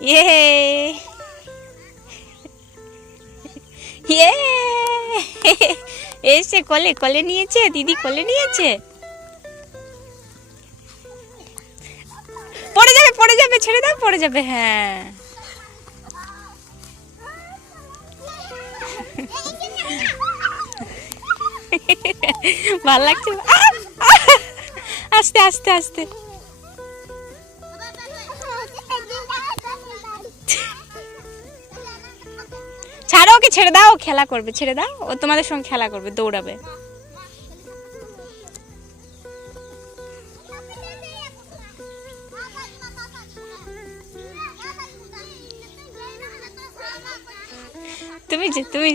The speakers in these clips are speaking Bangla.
ইয়ে এসে কলে কলে নিয়েছে? দিদি কলে নিয়েছে? পড়ে যাবে পড়ে যাবে, ছেড়ে দাও, পড়ে যাবে হ্যাঁ। ভালো লাগছে! আস্তে আস্তে আস্তে। ছাড়ো দাও খেলা করবে ছেড়ে দাও ও তোমাদের সঙ্গে খেলা করবে দৌড়াবে। তুমি যে তুমি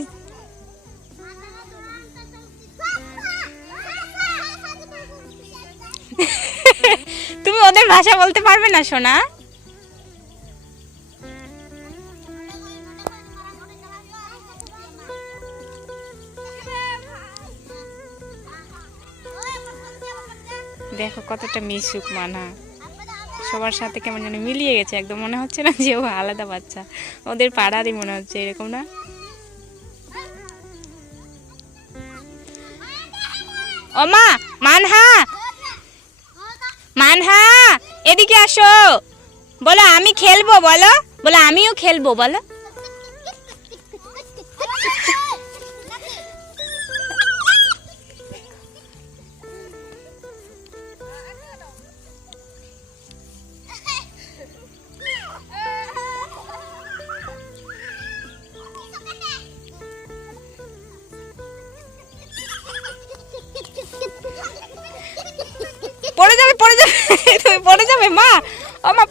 তুমি ওদের ভাষা বলতে পারবে না সোনা? দেখো কতটা মিশুক মানা সবার সাথে কেমন যেন মিলিয়ে গেছে, একদম মনে হচ্ছে না যে ও আলাদা বাচ্চা। ওদের পাড়ারই মনে হচ্ছে এরকম না? ও মা, মানহা! মানহা, এদিকে আসো। বলো আমি খেলব, বলো। বলো আমিও খেলব, বলো।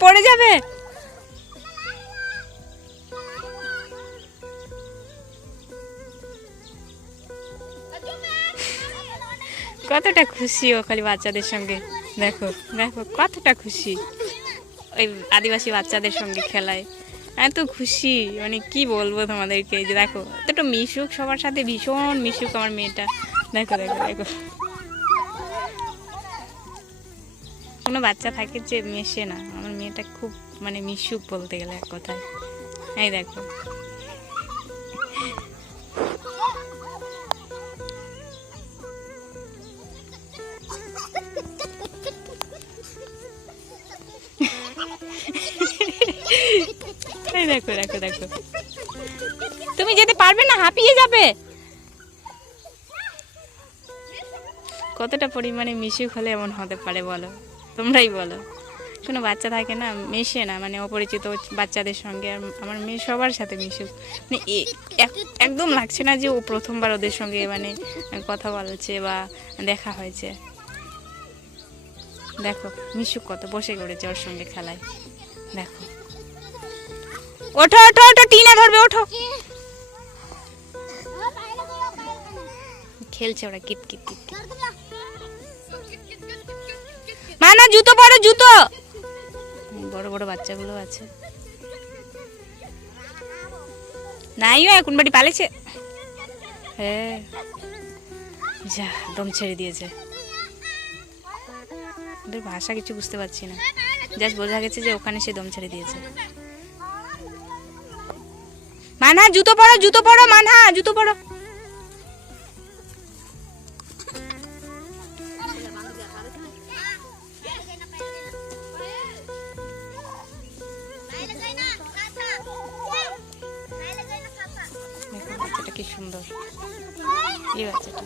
পড়ে যাবে? কতটা খুশি ও খালি বাচ্চাদের সঙ্গে। দেখো দেখো, কতটা খুশি। ওই আদিবাসী বাচ্চাদের সঙ্গে খেলায়। এত খুশি মানে কি বলব তোমাদেরকে? যে দেখো, এতটা মিশুক, সবার সাথে ভীষণ মিশুক আমার মেয়েটা। দেখো দেখো দেখো। কোনো বাচ্চা থাকে যে মেশে না। মেয়েটা খুব মানে মিশুক বলতে গেলে এক কথায়। এই দেখো। দেখো দেখো দেখো। তুমি যেতে পারবে না, হাঁপিয়ে যাবে। কতটা পরিমাণে মিশুক হলে এমন হতে পারে বলো? তোমরাই বলো। কোনো বাচ্চা থাকে না, মেশে না মানে অপরিচিত বাচ্চাদের সঙ্গে আর আমার মেয়ে সবার সাথে মিশুক। মানে একদম লাগছে না যে ও প্রথমবার ওদের সঙ্গে মানে কথা বলছে বা দেখা হয়েছে। দেখো, মিশুক কত, বসে করেছে ওর সঙ্গে খেলায়। দেখো। ওঠো ওঠো ওঠো, টিনা ধরবে, ওঠো। খেলছে ওরা, কিট কিট কিট কিট। মা না জুতো পরো, জুতো। বড় বড় বাচ্চাগুলো আছে। নাইও এখন বাড়ি পালেছে হ্যাঁ। যা, দম ছেড়ে দিয়েছে। ওদের ভাষা কিছু বুঝতে পারছি না। জাস্ট বোঝা গেছে যে ওখানে সে দম ছেড়ে দিয়েছে। মানহা, জুতো পরো জুতো পরো, মানহা, জুতো পরো। কি সুন্দর। এই বাচ্চাটা।